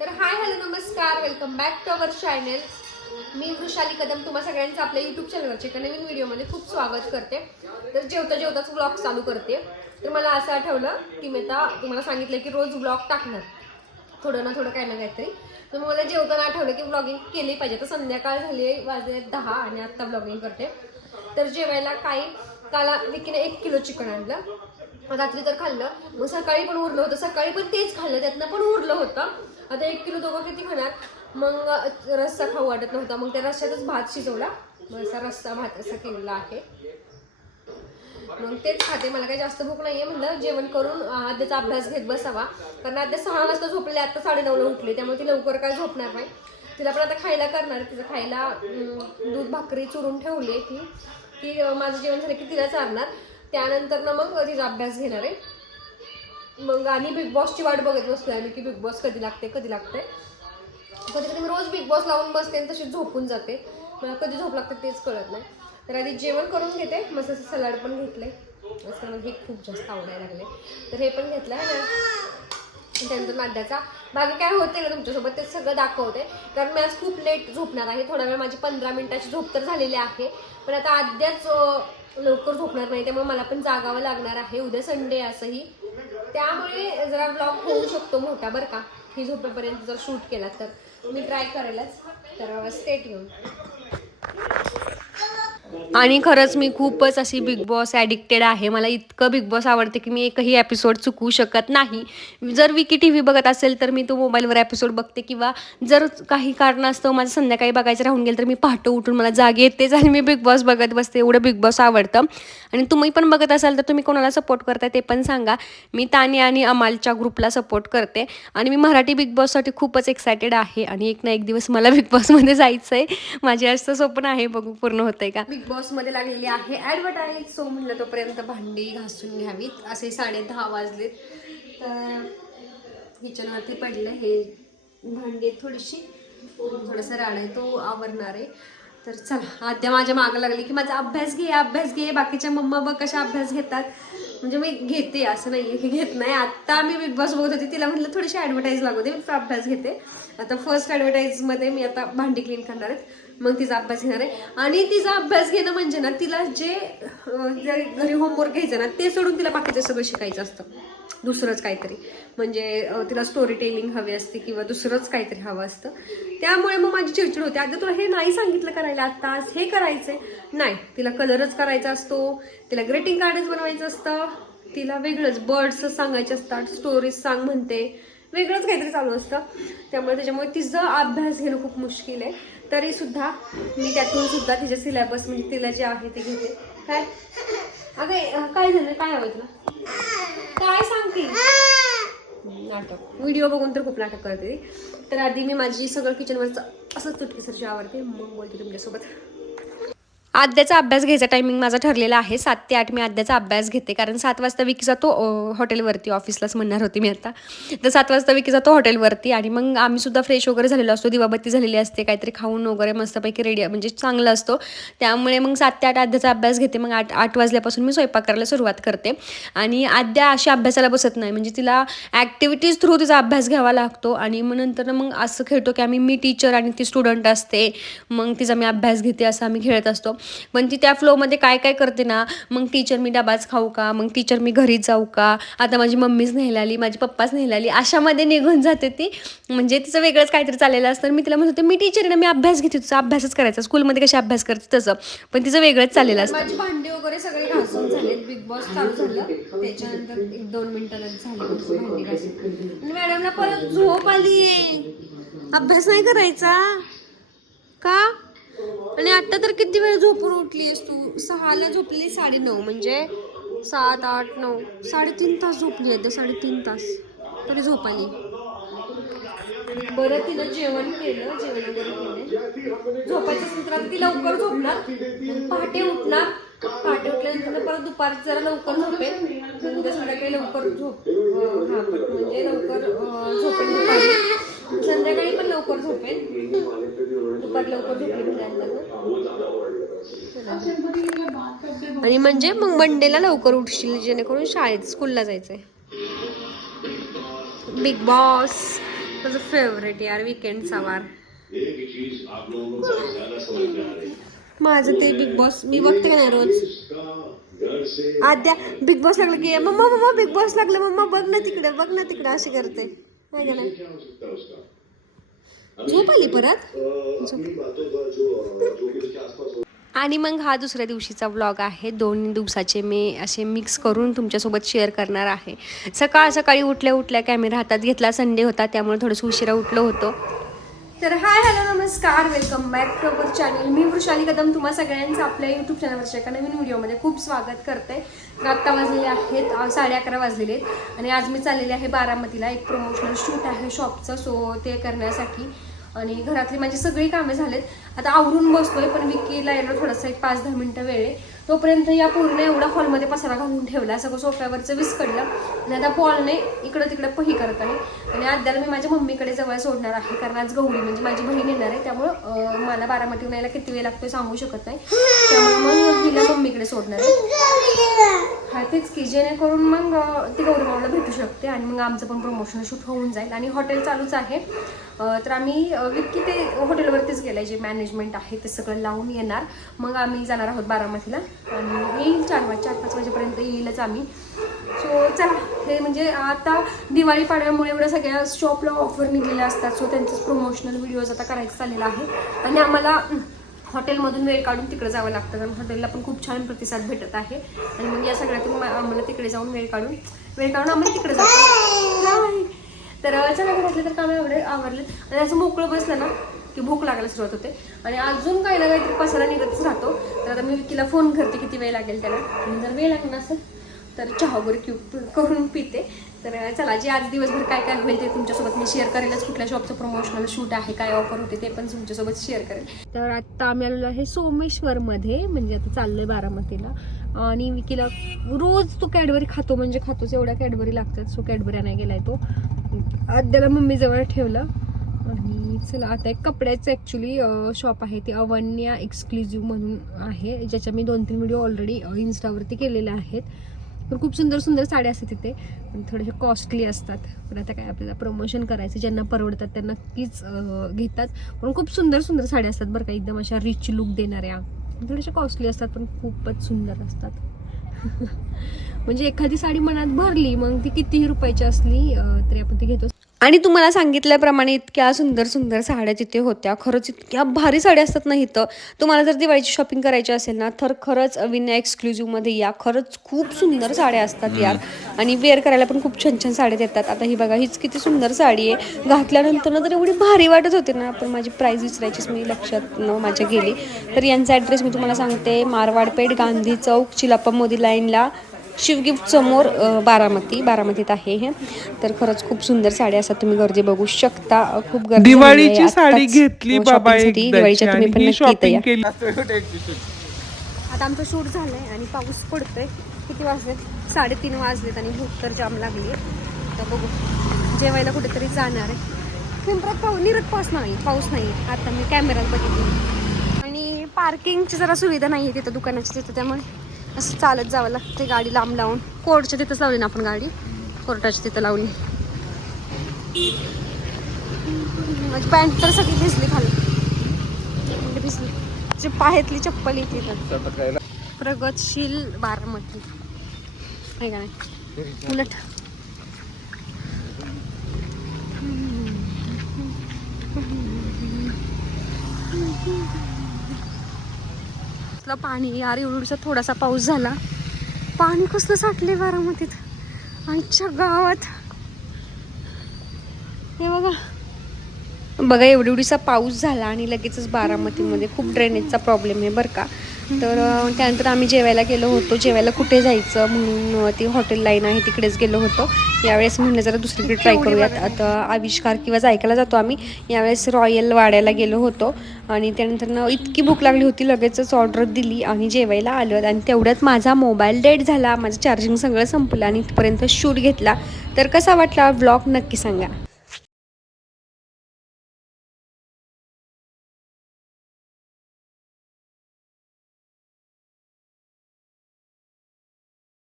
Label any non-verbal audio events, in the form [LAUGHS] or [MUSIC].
तर hi hello नमस्कार. Welcome back to our channel मी वृषाली कदम तुम्हा सगळ्यांचं आपल्या युट्यूब चॅनलवरच्या एका नवीन व्हिडिओमध्ये खूप स्वागत करते. तर जेवता जेवताच ब्लॉग चालू करते. तर मला असं आठवलं की मी आता तुम्हाला सांगितलं की रोज ब्लॉग टाकणार. थोडं ना थोडं काय ना काहीतरी. तर मला जेवताना आठवलं की ब्लॉगिंग केली पाहिजे. तर संध्याकाळ झाली आहे वाजले दहा आणि आत्ता ब्लॉगिंग करते. तर जेवायला काही काला विकीने एक किलो चिकन आणलं. रात्री तर खाल्लं. मग सकाळी पण उरलं होतं. सकाळी पण तेच खाल्लं. त्यातनं पण उरलं होतं. आता एक किलो दोघं किती खाणार मग रस्सा खाऊ वाटत नव्हता. मग त्या रस्स्यातच भात शिजवला. मग असा रस्सा भात असा केलेला आहे. मग तेच खाते. मला काही जास्त भूक नाहीये म्हणलं. जेवण करून आद्याचा अभ्यास घेत बसावा. कारण आद्या सहा वाजता झोपले आता साडेनऊला उठले. त्यामुळे ती लवकर काय झोपणार नाही. तिला पण आता खायला करणार. तिचं खायला दूध भाकरी चुरून ठेवली की ती. माझं जेवण झालं की तिला चालणार त्यानंतर ना मग तिचा अभ्यास घेणार आहे. मग आणि बिग बॉसची वाट बघत बसलोय आम्ही की बिग बॉस कधी लागते कधी लागते. कधी कधी मी रोज बिग बॉस लावून बसते आणि तशी झोपून जाते. मला कधी झोप लागते तेच कळत नाही. तर आधी जेवण करून घेते मस्त असं सलाड पण घेतलंय. असं मला हे खूप जास्त आवडायला लागले. तर हे पण घेतलं ना त्यानंतर नाद्याचा बाकी काय होते ना तुमच्यासोबत ते सगळं दाखवते. कारण मी आज खूप लेट झोपणार आहे. थोडा वेळ माझी पंधरा मिनिटाची झोप तर झालेली आहे. पण आता आद्याच लवकर झोपणार नाही. त्यामुळे मला पण जागावं लागणार आहे. उद्या संडे असंही. त्यामुळे जरा ब्लॉग होऊ शकतो मोठा बरं का. ही झोपेपर्यंत जर शूट केला तर. मी ट्राय करेलच. तर स्टेट येऊन आणि खरंच मी खूपच अशी बिग बॉस ॲडिक्टेड आहे. मला इतकं बिग बॉस आवडते की मी एकही एपिसोड चुकवू शकत नाही. जर विकी टी व्ही बघत असेल तर मी तो मोबाईलवर एपिसोड बघते किंवा जर काही कारणास्तव माझं संध्याकाळी बघायचं राहून गेलं तर मी पहाटे उठून मला जाग येतेच आणि मी बिग बॉस बघत बसते. एवढं बिग बॉस आवडतं. आणि तुम्ही पण बघत असाल तर तुम्ही कोणाला सपोर्ट करताय ते पण सांगा. मी तानी आणि अमालच्या ग्रुपला सपोर्ट करते. आणि मी मराठी बिग बॉससाठी खूपच एक्सायटेड आहे. आणि एक ना एक दिवस मला बिग बॉसमध्ये जायचं आहे माझे असं स्वप्न आहे बघू पूर्ण होतंय का? बिग बॉसमध्ये लागलेली आहे. ॲडव्हर्टाईज सो म्हटलं तोपर्यंत भांडी घासून घ्यावीत. असे साडे दहा वाजलेत. तर किचनवरती पडलं हे भांडी थोडीशी. थोडासा राड आहे तो आवरणार आहे. तर चला आद्या माझ्या मागं लागली की माझा अभ्यास घे अभ्यास घे. बाकीच्या मम्मा बघ कशा अभ्यास घेतात. म्हणजे मी घेते असं नाही आहे की घेत नाही. आत्ता मी बिग बॉस बघत होते तिला म्हटलं थोडीशी ॲडव्हर्टाईज लागू दे. मी अभ्यास घेते. आता फर्स्ट ॲडव्हर्टाईजमध्ये मी आता भांडी क्लीन करणार आहेत मग तिचा अभ्यास घेणार आहे. आणि तिचा अभ्यास घेणं म्हणजे ना तिला जे घरी होमवर्क घ्यायचं ना ते सोडून तिला बाकीचं सगळं शिकायचं असतं. दुसरंच काहीतरी. म्हणजे तिला स्टोरी टेलिंग हवी असते किंवा दुसरंच काहीतरी हवं असतं. त्यामुळे मग माझी चिडचिड होते. आता तुला हे नाही सांगितलं करायला आत्ताच हे करायचंय? नाही. तिला कलरच करायचा असतो. तिला ग्रेटिंग कार्डच बनवायचं असतं. तिला वेगळंच बर्ड्स सांगायचे असतात. स्टोरीज सांग म्हणते. वेगळंच काहीतरी चालू असतं. त्यामुळे त्याच्यामुळे तिचं अभ्यास घेणं खूप मुश्किल आहे. तरी सुद्धा मी त्यातून सुद्धा तिचे सिलेबस म्हणजे तिला जे आहे ते घेते. काय? अगं काय झालं? काय हवं तुला? काय सांगते? नाटक. व्हिडिओ बघून तर खूप नाटक करते. तर आधी मी माझी सगळं किचनवरचं असंच चुटकीसरची आवडते मग बोलते तुमच्यासोबत. आद्याचा अभ्यास घ्यायचा टायमिंग माझा ठरलेला आहे. सात ते आठ मी आद्याचा अभ्यास घेते. कारण सात वाजता विकीचा जातो हॉटेलवरती ऑफिसलाच म्हणणार होती मी आता. तर सात वाजता विकी जातो हॉटेलवरती आणि मग आम्ही सुद्धा फ्रेश वगैरे झालेलो असतो. दिवाबत्ती झालेली असते. काहीतरी खाऊन वगैरे मस्तपैकी रेडी म्हणजे चांगलं असतो. त्यामुळे मग सात ते आठ आद्याचा अभ्यास घेते. मग आठ आठ वाजल्यापासून मी स्वयंपाक करायला सुरुवात करते. आणि आद्या अशी अभ्यासाला बसत नाही. म्हणजे तिला ॲक्टिव्हिटीज थ्रू तिचा अभ्यास घ्यावा लागतो. आणि मग नंतर मग असं खेळतो की आम्ही मी टीचर आणि ती स्टुडंट असते. मग तिचा मी अभ्यास घेते. असं आम्ही खेळत असतो. पण ती त्या फ्लोमध्ये काय काय करते ना मग टीचर मी डबाच खाऊ का? मग टीचर मी घरीच जाऊ का? आता माझी मम्मीच न्यायला आली माझी पप्पाच न्यायला आली अशामध्ये निघून जाते ती. म्हणजे तिचं वेगळंच काहीतरी चाललेलं असतं. मी तिला म्हणत होते मी टीचर आहे ना मी अभ्यास घेते तुझा अभ्यासच करायचा. स्कूलमध्ये कशी अभ्यास करते तसं. पण तिचं वेगळंच चाललेलं असतं. माझी भांडी वगैरे सगळे घासून झालेत. बिग बॉस चालू झालं. त्याच्यानंतर एक दोन मिनिटात झाली भांडी घासून. मॅडमला परत झोप आली अभ्यास नाही करायचा. का? आणि आता तर किती वेळ झोपून उठलीस तू? सहाला झोपली साडे नऊ म्हणजे सात आठ नऊ साडेतीन तास झोपली आहे साडेतीन तास तरी झोप आली बरं तिनं जेवण केलं जेवण वगैरे केलं ती लवकर झोपणार पहाटे उठणार. पहाटे उठल्यानंतर परत दुपारी जरा लवकर झोपेल. उद्या संध्याकाळी लवकर झोप हा म्हणजे लवकर झोपेल दुपारी. संध्याकाळी पण लवकर झोपेल. दुपारी लवकर झोपेल म्हटल्यानंतर. आणि म्हणजे मग मंडेला लवकर उठशील जेणेकरून शाळेत स्कूलला जायचंय. बिग बॉस माझं फेवरेट यार विकेंडचा वार. माझं ते बिग बॉस मी बघते नाही रोज? आद्या बिग बॉस लागलं की मम्मा मम्मा बिग बॉस लागलं मम्मा बघ ना तिकडे बघ ना तिकडे अशी करते. नाही का नाही? झोप आली परत आणि मग हा दुसऱ्या दिवशीचा व्लॉग आहे. दोन दिवसाचे मी असे मिक्स करून तुमच्यासोबत शेअर करणार आहे. सकाळ सकाळी उठल्या उठल्या कॅमेरा हातात घेतला. संडे होता त्यामुळे थोडंसं उशिरा उठलो होतो. तर हाय हॅलो नमस्कार. Welcome back to our channel मी वृषाली कदम तुम्हा सगळ्यांचं आपल्या यूट्यूब चॅनलवरच्या एका नवीन व्हिडिओमध्ये खूप स्वागत करते. तर आत्ता वाजलेले आहेत साडे अकरा वाजलेले आहेत. आणि आज मी चाललेले आहे बारामतीला. एक प्रमोशनल शूट आहे शॉपचं सो ते करण्यासाठी. आणि घरातली माझी सगळी कामे झालेत. आता आवरून बसतोय पण विकीला यायला थोडासा एक पाच दहा मिनटं वेळ आहे. तोपर्यंत या पूर्ण एवढा हॉलमध्ये पसारा घालून ठेवला सगळं सोफ्यावरचं विस्कडलं आणि आता पॉलने इकडं तिकडं पही करत आहे. आणि अद्याला मी माझ्या मम्मीकडे जवळ सोडणार आहे कारण आज गौरी म्हणजे माझी बहीण येणार आहे. त्यामुळं मला बारामतीहून यायला किती वेळ लागतोय सांगू शकत नाही. त्यामुळे मग हिला मम्मीकडे सोडणार आहे. हा तेच की जेणेकरून मग ती गौरवला भेटू शकते आणि मग आमचं पण प्रमोशन शूट होऊन जाईल. आणि हॉटेल चालूच आहे. तर आम्ही विक्की ते हॉटेलवरतीच गेलाय. जे मॅनेजमेंट आहे ते सगळं लावून येणार. मग आम्ही जाणार आहोत बारामतीला. आणि येईल चार वाज चार पाच वाजेपर्यंत येईलच आम्ही. सो चला. हे म्हणजे आता दिवाळी पाडव्यामुळे एवढ्या सगळ्या शॉपला ऑफर निघलेल्या असतात. सो त्यांचंच प्रमोशनल व्हिडिओज आता करायचं चाललेला आहे. आणि आम्हाला हॉटेलमधून वेळ काढून तिकडे जावं लागतं. कारण हॉटेलला पण खूप छान प्रतिसाद भेटत आहे. आणि मग या सगळ्यातून आम्हाला तिकडे जाऊन वेळ काढून वेळ काढून आम्हाला तिकडे जातो तर अचानक घरातले तर कामे आवडे आवडले आणि असं मोकळं बसलं ना की भूक लागायला सुरुवात होते. आणि अजून काही ना काहीतरी पसारा निघतच राहतो. तर आता मी विकीला फोन करते किती वेळ लागेल त्याला. आणि जर वेळ लागला असेल तर चहा वगैरे क्यूब करून पिते. तर चला जे आज दिवसभर काय काय होईल ते तुमच्यासोबत मी शेअर करेलच. कुठल्या शॉपचं प्रमोशनल शूट आहे काय ऑफर होते ते पण तुमच्यासोबत शेअर करेल. तर आता आम्ही आलेलो आहे सोमेश्वरमध्ये म्हणजे आता चाललोय बारामतीला. आणि विकीला रोज तो कॅडबरी खातो म्हणजे खातोच एवढ्या कॅडबरी लागतात. सो कॅडबरी नाही गेलाय तो. आद्याला मम्मीजवळ ठेवलं. आणि चला आता एक कपड्याचं ॲक्च्युली शॉप आहे. ते अवन्या एक्सक्लुझिव्ह म्हणून आहे. ज्याच्या मी दोन तीन व्हिडिओ ऑलरेडी इन्स्टावरती केलेले आहेत. पण खूप सुंदर सुंदर साड्या असतात तिथे पण थोडेसे कॉस्टली असतात. पण आता काय आपल्याला प्रमोशन करायचं ज्यांना परवडतात त्यांना नक्कीच घेतात. पण खूप सुंदर सुंदर साड्या असतात बरं का एकदम अशा रिच लुक देणाऱ्या. थोड्याशा कॉस्टली असतात पण खूपच सुंदर असतात. [LAUGHS] म्हणजे एखादी साडी मनात भरली मग ती कितीही रुपयाची असली तरी आपण ती घेतो. आणि तुम्हाला सांगितल्याप्रमाणे इतक्या सुंदर सुंदर साड्या तिथे होत्या खरंच इतक्या भारी साड्या असतात ना इथं. तुम्हाला जर दिवाळीची शॉपिंग करायची असेल ना तर खरंच विनय एक्सक्लुझिव्हमध्ये या. खरंच खूप सुंदर साड्या असतात यार. आणि वेअर करायला पण खूप छान छान साड्या देतात. आता ही बघा हीच किती सुंदर साडी आहे. घातल्यानंतर ना तर एवढी भारी वाटत होते ना. पण माझी प्राईस विचारायचीच मी लक्षात न माझ्या गेली. तर यांचा ॲड्रेस मी तुम्हाला सांगते. मारवाडपेठ गांधी चौक चिलाप्पा मोदी लाईनला शिवगिफ्ट समोर बारामती बारामतीत आहे हे. तर खरंच खूप सुंदर साड्या असतात तुम्ही गर्दी बघू शकता. खूप गर्दी दिवाळीची साडी आत्ताच घेतली बाबा दिवाळीच्या तुम्ही पण ही नक्की आता आमचं शूट झालंय आणि पाऊस पडतोय. किती वाजलेत साडेतीन वाजलेत आणि भूक तर जाम लागली आता बघू. जेवायला कुठेतरी जाणार आहे. पिंपरात पाऊस निरत पाऊस नाही पाऊस नाही आता मी कॅमेऱ्यात बघितली. आणि पार्किंगची जरा सुविधा नाही आहे तिथं दुकानाची तिथं त्यामुळे. असं चालत जावं लागते गाडी लांब लावून. कोर्टच्या तिथंच लावली ना आपण गाडी? कोर्टाच्या तिथं लावली. माझी पॅन्ट तर सगळी भिजली खाली. भिजली. जी पायातली चप्पल येते प्रगतशील बारामती. आहे का नाही? उलट. कसलं पाणी यार एवढं थोडासा पाऊस झाला. पाणी कसलं साठले बारामतीत? आमच्या गावात. हे बघा. बघा एवढी एवढीसा पाऊस झाला आणि लगेचच बारामतीमध्ये खूप ड्रेनेजचा प्रॉब्लेम आहे बरं का. तर त्यानंतर आम्ही जेवायला गेलो होतो. जेवायला कुठे जायचं म्हणून ती हॉटेल लाईन आहे तिकडेच गेलो होतो. यावेळेस म्हणलं जरा दुसरीकडे ट्राय करूयात. आता आविष्कार किंवा ऐकायला जातो आम्ही. यावेळेस रॉयल वाड्याला गेलो होतो. आणि त्यानंतर ना इतकी भूक लागली होती लगेचच ऑर्डर दिली आणि जेवायला आलो. आणि तेवढ्यात माझा मोबाईल डेट झाला. माझं चार्जिंग सगळं संपलं आणि इथपर्यंत शूट घेतला. तर कसा वाटला? ब्लॉग नक्की सांगा.